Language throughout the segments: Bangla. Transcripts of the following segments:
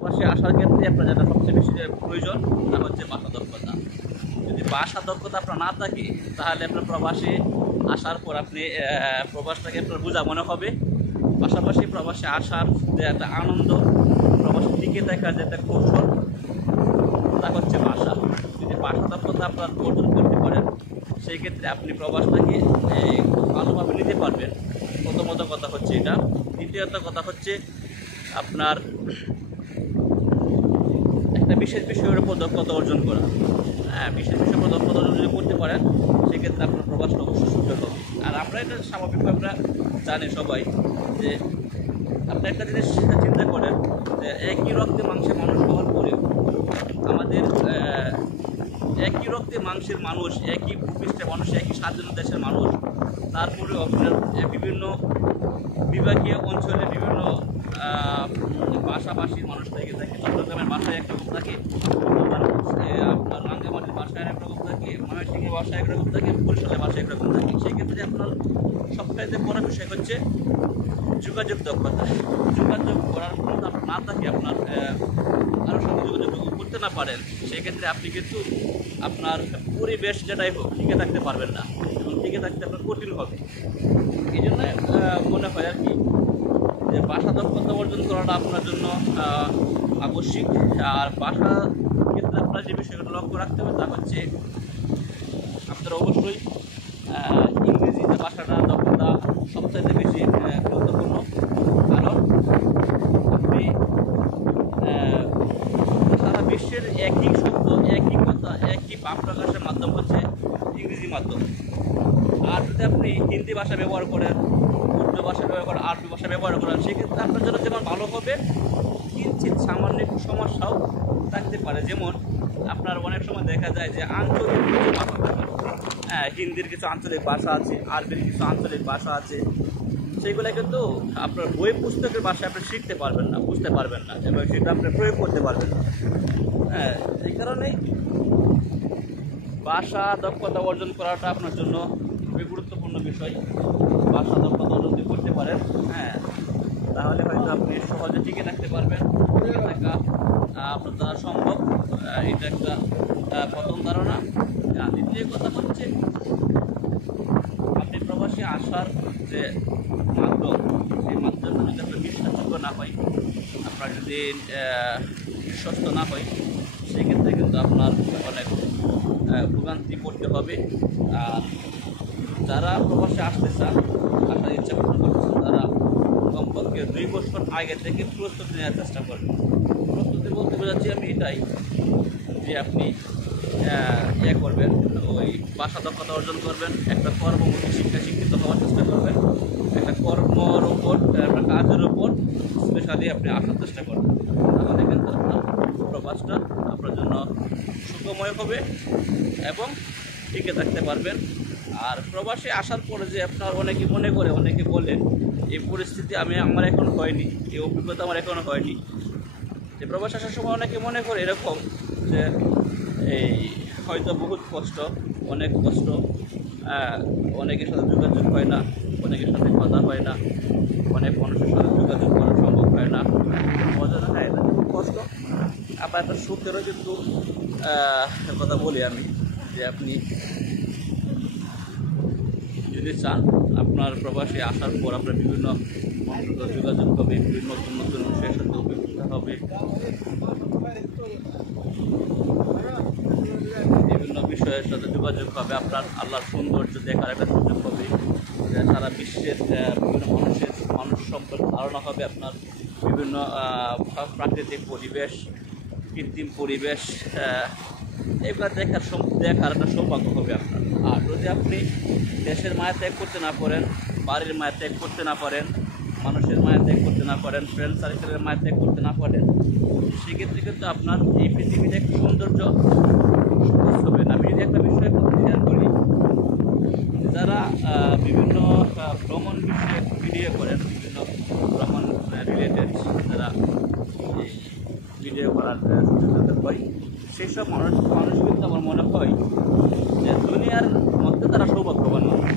প্রবাসে আসার ক্ষেত্রে আপনার যেটা সবচেয়ে বেশি যে প্রয়োজন তা হচ্ছে ভাষা দক্ষতা। যদি ভাষা দক্ষতা আপনার না থাকে তাহলে আপনার প্রবাসে আসার পর আপনি প্রবাসটাকে আপনার বোঝা মনে হবে। পাশাপাশি প্রবাসে আসার যে একটা আনন্দ, প্রবাসে টিকে থাকার যে একটা কৌশল, তা হচ্ছে ভাষা। যদি ভাষা দক্ষতা আপনার অর্জন করতে পারেন সেই ক্ষেত্রে আপনি প্রবাসটাকে খুব ভালোভাবে নিতে পারবেন। প্রথমত কথা হচ্ছে এটা। দ্বিতীয়ত কথা হচ্ছে আপনার একটা বিশেষ বিষয়ের উপর দক্ষতা অর্জন করা। বিশেষ বিষয়ের উপর দক্ষতা অর্জন যদি করতে পারেন সেক্ষেত্রে আপনার প্রবাসটা অবশ্যই সুন্দর হবে। আর আমরা এটা স্বাভাবিকভাবে আমরা জানি সবাই যে আপনি একটা জিনিস চিন্তা করেন যে একই রক্তে মাংসের মানুষ হওয়ার পরেও আমাদের একই রক্তে মাংসের মানুষ, একই ভূপৃষ্ঠের মানুষ, একই স্বাধীন দেশের মানুষ, তারপরেও আপনার বিভিন্ন বিভাগীয় অঞ্চলে বিভিন্ন ভাষাভাষীর মানুষ থেকে থাকে। চট্টগ্রামের ভাষায় একরকম থাকে, আপনার রাঙ্গামাটির ভাষায় একরকম থাকে, ময়মনসিংহের ভাষায় একরকম থাকে, বরিশালের ভাষায় একরকম থাকে। সেই ক্ষেত্রে আপনার সবচাইতে বড় বিষয় হচ্ছে যোগাযোগ দক্ষতা। যোগাযোগ করার ক্ষমতা না থাকে, আপনার কারোর সঙ্গে যোগাযোগ করতে না পারেন, সেক্ষেত্রে আপনি কিন্তু আপনার পরিবেশ যেটাই হোক টিকে থাকতে পারবেন না এবং টিকে থাকতে আপনার কঠিন হবে। এই জন্য মনে হয় আর কি যে ভাষা দক্ষতা অর্জন করাটা আপনার জন্য আবশ্যিক। আর ভাষা ক্ষেত্রে আপনার যে বিষয়গুলো লক্ষ্য রাখতে হবে তা হচ্ছে আপনার অবশ্যই ইংরেজি যে ভাষাটা দক্ষতা সবচাইতে বেশি গুরুত্বপূর্ণ। কারণ আপনি সারা বিশ্বের একই শব্দ, একই কথা, একই ভাব প্রকাশের মাধ্যম হচ্ছে ইংরেজি মাধ্যম। আর যদি আপনি হিন্দি ভাষা ব্যবহার করেন, উর্দু ভাষা ব্যবহার করেন, আরবি ভাষা ব্যবহার করেন, সেক্ষেত্রে আপনার জন্য যেমন ভালো হবে, কিঞ্চিত সামান্য একটু সমস্যাও থাকতে পারে। যেমন আপনার অনেক সময় দেখা যায় যে আঞ্চলিক কিছু ভাষা থাকে, হিন্দির কিছু আঞ্চলিক ভাষা আছে, আরবির কিছু আঞ্চলিক ভাষা আছে, সেইগুলো কিন্তু আপনার বই পুস্তকের ভাষায় আপনি শিখতে পারবেন না, বুঝতে পারবেন না এবং সেটা আপনি প্রয়োগ করতে পারবেন না। এই কারণেই ভাষা দক্ষতা অর্জন করাটা আপনার জন্য খুবই গুরুত্বপূর্ণ বিষয়। ভাষা দক্ষতা অর্জন যদি করতে পারেন, তাহলে হয়তো আপনি সহজে টিকে থাকতে পারবেন। টিকে থাকা আপনার দ্বারা সম্ভব, এটা একটা প্রথম ধারণা। দ্বিতীয় কথা হচ্ছে আপনি প্রবাসী আসার যে মাধ্যম, সেই মাধ্যমটা যদি আপনার বিশ্বাসযোগ্য না হয়, আপনার যদি বিশ্বস্ত না হয়, সেক্ষেত্রে কিন্তু আপনার অনেক ভোগান্তি পড়তে হবে। আর যারা প্রবাসে আসতে চান, আসার ইচ্ছা পোষণ করতেছেন, তারা কমপক্ষে 2 বছর আগে থেকে প্রস্তুতি নেওয়ার চেষ্টা করবেন। প্রস্তুতি বলতে বোঝাচ্ছি আমি এটাই যে আপনি করবেন, ওই ভাষা দক্ষতা অর্জন করবেন, একটা কর্মমুখী শিক্ষিত হওয়ার চেষ্টা করবেন, একটা কর্মর উপর, একটা কাজের উপর স্পেশালি আপনি আসার চেষ্টা করবেন। তাহলে কিন্তু আপনার প্রবাসটা আপনার জন্য সুখময় হবে এবং টিকে থাকতে পারবেন। আর প্রবাসে আসার পরে যে আপনার অনেকে মনে করে, অনেকে বলে এই পরিস্থিতি আমার এখন হয়নি, এই অভিজ্ঞতা আমার এখনও হয়নি। যে প্রবাসে আসার সময় অনেকে মনে করে এরকম যে এই হয়তো বহুত কষ্ট, অনেক কষ্ট, অনেকের সাথে যোগাযোগ হয় না, অনেকের সাথে কথা হয় না, অনেক মানুষের সাথে যোগাযোগ করা সম্ভব হয় না, মজা হয় না, খুব কষ্ট। আবার একটা সুখেরও কিন্তু কথা বলি আমি যে আপনি যদি চান আপনার প্রবাসে আসার পর আপনার বিভিন্ন মানুষের যোগাযোগ হবে, বিভিন্ন নতুন নতুন বিষয়ের সাথে অভিজ্ঞতা হবে, বিভিন্ন বিষয়ের সাথে যোগাযোগ হবে, আপনার আল্লাহর সৌন্দর্য দেখার একটা সুযোগ হবে, সারা বিশ্বের বিভিন্ন মানুষ সম্পর্কে ধারণা হবে, আপনার বিভিন্ন প্রাকৃতিক পরিবেশ, কৃত্রিম পরিবেশ, এগুলো দেখার একটা সৌভাগ্য হবে আপনার। আর যদি আপনি দেশের মায়া ত্যাগ করতে না পারেন, বাড়ির মায়া ত্যাগ করতে না পারেন, মানুষের মায়া ত্যাগ করতে না পারেন, ফ্রেন্ড সার্কেলের মায়া ত্যাগ করতে না পারেন, সেক্ষেত্রে কিন্তু আপনার এই পৃথিবীর একটা সৌন্দর্য হবে না। আমি যদি একটা বিষয় শেয়ার করি, যারা বিভিন্ন ভ্রমণ বিষয়ে ভিডিও করেন, বিভিন্ন ভ্রমণ রিলেটেড যারা এই ভিডিও করার সুযোগ হয়, সেই সব মানুষ কিন্তু আমার মনে হয় যে দুনিয়ার মধ্যে তারা সৌভাগ্যবান মানুষ,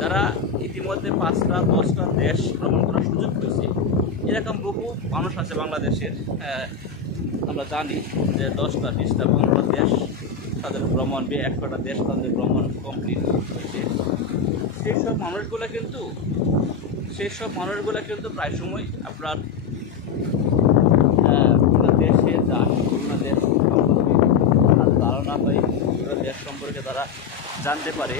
যারা ইতিমধ্যে 5টা 10টা দেশ ভ্রমণ করার সুযোগ পেয়েছে। এরকম বহু মানুষ আছে বাংলাদেশের, আমরা জানি যে 10টা 20টা 15টা দেশ তাদের ভ্রমণ একটা দেশ তাদের ভ্রমণ কমপ্লিট হয়েছে। সেই সব মানুষগুলো কিন্তু প্রায় সময় আপনার বিভিন্ন দেশে যান, বিভিন্ন দেশ সম্পর্কে তার ধারণা হয়, বিভিন্ন দেশ সম্পর্কে তারা জানতে পারে,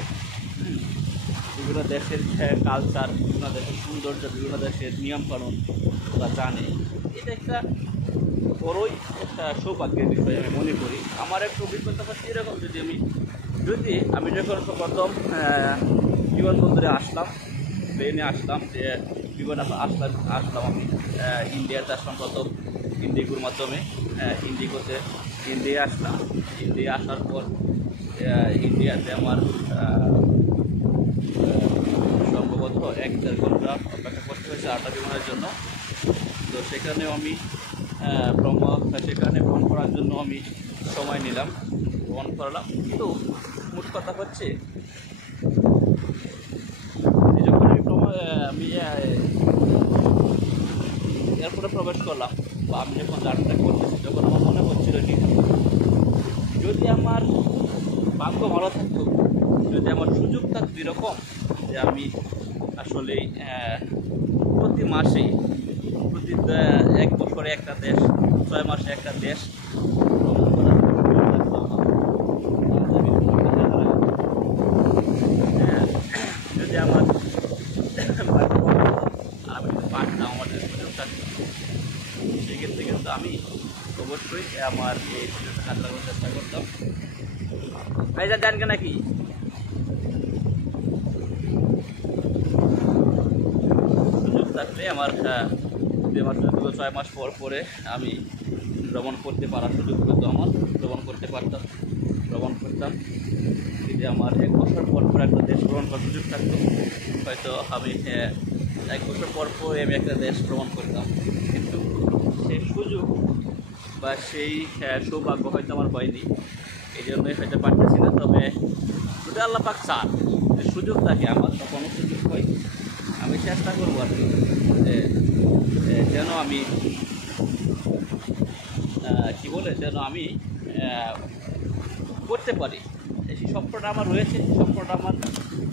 বিভিন্ন দেশের কালচার, বিভিন্ন দেশের সৌন্দর্য, বিভিন্ন দেশের নিয়মকানুন তারা জানে। এটা একটা বড়ই একটা সৌভাগ্যের বিষয় আমি মনে করি। আমার একটা অভিজ্ঞতা হচ্ছে এরকম, যদি আমি যখন প্রথম বিমানবন্দরে আসলাম, প্লেনে আসলাম, যে বিমানে আসলাম আমি ইন্ডিয়াতে আসলাম প্রথম ইন্ডিগোর মাধ্যমে, ইন্ডিয়া আসলাম। ইন্ডিয়া আসার পর ইন্ডিয়াতে আমার সম্ভবত 1-1.5 ঘন্টা অপেক্ষা করতে হয়েছে 8টা বিমানের জন্য। তো সেখানেও আমি ভ্রমণ করার জন্য আমি সময় নিলাম, ভ্রমণ করলাম। কিন্তু মোট কথা হচ্ছে যখন আমি এয়ারপোর্টে প্রবেশ করলাম বা আমি যখন জার্নিটা করতেছি, যখন আমার মনে হচ্ছিল কি যদি আমার ভাগ্য ভালো থাকতো, যদি আমার সুযোগ থাকতো এরকম যে আমি আসলে প্রতি মাসেই প্রতি 1 বছরে একটা দেশ, 6 মাসে একটা দেশ ভ্রমণ করার যদি আমার আমি পারতাম, আমার সুযোগ থাকতো, সেক্ষেত্রে কিন্তু আমি অবশ্যই আমার এই সুযোগটা কাজে লাগানোর চেষ্টা করতাম। ভাইজান জান কেন কি সুযোগ থাকলে আমার যদি আমার 6 মাস পরে আমি ভ্রমণ করতে পারার সুযোগ পেত, আমার ভ্রমণ করতাম। যদি আমার 1 বছর পর একটা দেশ ভ্রমণ করার সুযোগ থাকতো, হয়তো আমি 1 বছর পর আমি একটা দেশ ভ্রমণ করতাম। কিন্তু সেই সুযোগ বা সেই সৌভাগ্য হয়তো আমার হয়নি, এই জন্যই হয়তো পারতেছি না। তবে যদি আল্লাহ পাক চান যে সুযোগ থাকে আমার, তখনও সুযোগ হয়, আমি চেষ্টা করবো আর কি যেন আমি যেন আমি করতে পারি। সেই স্বপ্নটা আমার রয়েছে, স্বপ্নটা আমার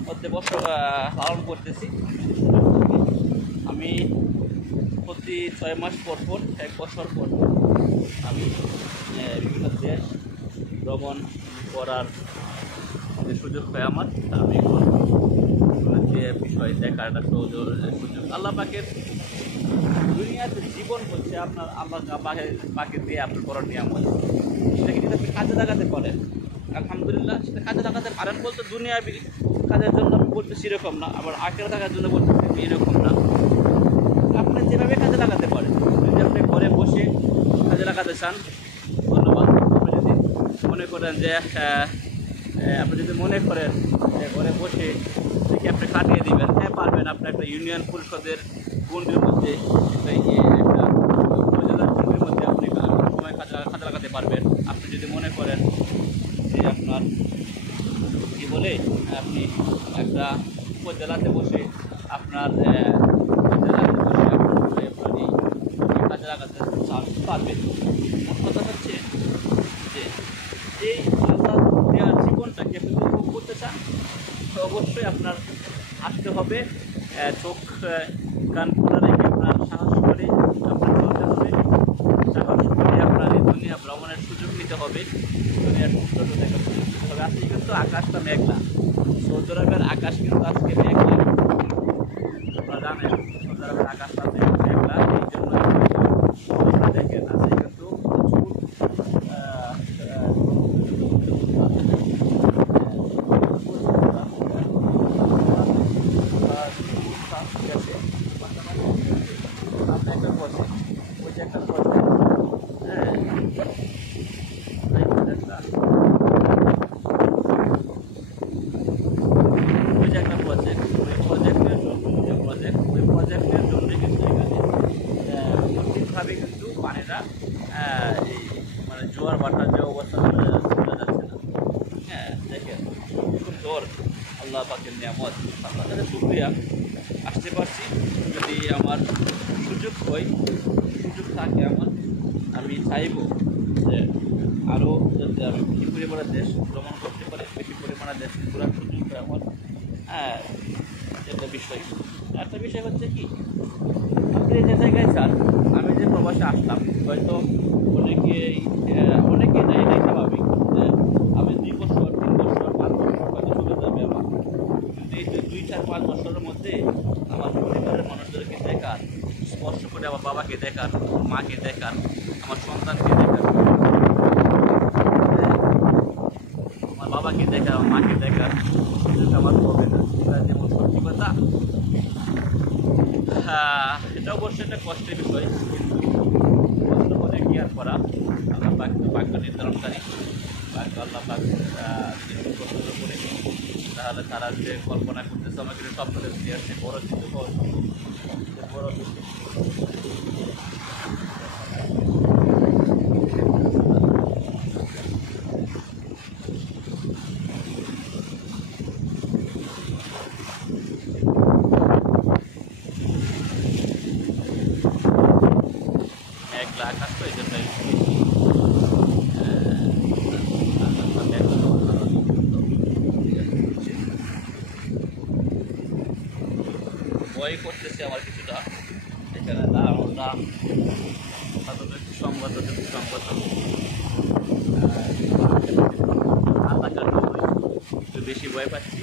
মধ্যে পালন করতেছি। আমি প্রতি 6 মাস পর 1 বছর পর আমি বিভিন্ন দেশ ভ্রমণ করার যে সুযোগ হয় আমার, আমি যে বিষয় দেখার একটা সুযোগ। আল্লাহ পাকের দুনিয়াতে জীবন হচ্ছে আপনার আল্লাহ পাকে দিয়ে আপনার করার নিয়ামত। সেটাকে যদি আপনি কাজে লাগাতে পারেন, আলহামদুলিল্লাহ, সেটা কাজে লাগাতে পারেন বলতে দুনিয়াবি কাজের জন্য আমি বলতেছি এরকম না, আবার আখের কাজের জন্য বলতেছি এরকম না। আপনি যেভাবে কাজে লাগাতে পারেন, যদি আপনি ঘরে বসে কাজে লাগাতে চান, ধন্যবাদ। আপনি যদি মনে করেন যে ঘরে বসে থেকে আপনি কাটিয়ে দেবেন, হ্যাঁ পারবেন। আপনি একটা ইউনিয়ন পরিষদের গণ্ডির মধ্যে, একটা উপজেলার গণ্ডির মধ্যে আপনি সময় কাজে লাগাতে পারবেন। আপনি যদি মনে করেন যে আপনার আপনি একটা উপজেলাতে বসে আপনার কাজে লাগাতে পারবেন। কথা হচ্ছে যে এই আল্লাহ দেওয়ার জীবনটাকে আপনি উপভোগ করতে চান, তো অবশ্যই আপনার আসতে হবে, চোখ কান খোলা রেখে আপনার সাহস করে আপনার এই দুনিয়া ভ্রমণের সুযোগ নিতে হবে, দুনিয়ার সৌন্দর্য দেখার সুযোগ নিতে হবে। আজকে কিন্তু আকাশটা মেঘলা, সৌদি আরবের আকাশ কিন্তু আজকে মেঘলা, আপনারা জানেন সৌদি আরবের আকাশটা মেঘলা। এই জন্য দেখেন আজকে কিন্তু কিন্তু পানিটা মানে জোয়ার ভাটার যে অবস্থা বোঝা যাচ্ছে না। হ্যাঁ দেখেন সুন্দর আল্লাহ পাকের নিয়ামত, আপনার কাছে শুকরিয়া। আসতে পারছি, যদি আমার সুযোগ হয় সুযোগ থাকে আমার, আমি চাইব যে আরও যাতে আমি বেশি পরিমাণে দেশ ভ্রমণ করতে পারি, বেশি পরিমাণে দেশ ঘোরার সুযোগ হয় আমার। হ্যাঁ, একটা বিষয়। একটা বিষয় হচ্ছে কি, আপনি যে জায়গায় চান, আমি যে প্রবাসে আসলাম, হয়তো অনেকেই না, এটাই স্বাভাবিক যে আমি 2 বছর 3 বছর 5 বছর হয়তো চলে যাবে আমার, কিন্তু এই যে 2 4 5 বছরের মধ্যে আমার পরিবারের মানুষদেরকে দেখার, স্পর্শ করে আমার বাবাকে দেখার, মাকে দেখার, আমার সন্তানকে দেখার, আমার বাবাকে দেখার, আমার মাকে দেখার সুযোগ আমার হবে না। এটা যেমন সত্যি কথা, এটা অবশ্যই একটা কষ্টের বিষয়, কিন্তু কষ্ট করে কি আর করা, আল্লাহ পাক ভাগ্য নির্ধারণকারী, ভাগ্য আল্লাহ পাক যদি পছন্দ করে, তাহলে তারা যে কল্পনা করতেছে আমাকে স্বপ্ন দেখতে আসছে, বড় কিছু বড় কিছু। মেঘলা আকাশ তো এই জন্যই ভয় করতেছে আমার কিছুটা, এখানে দাঁড়ানোটা সংগত একটু বেশি ভয় পাচ্ছি।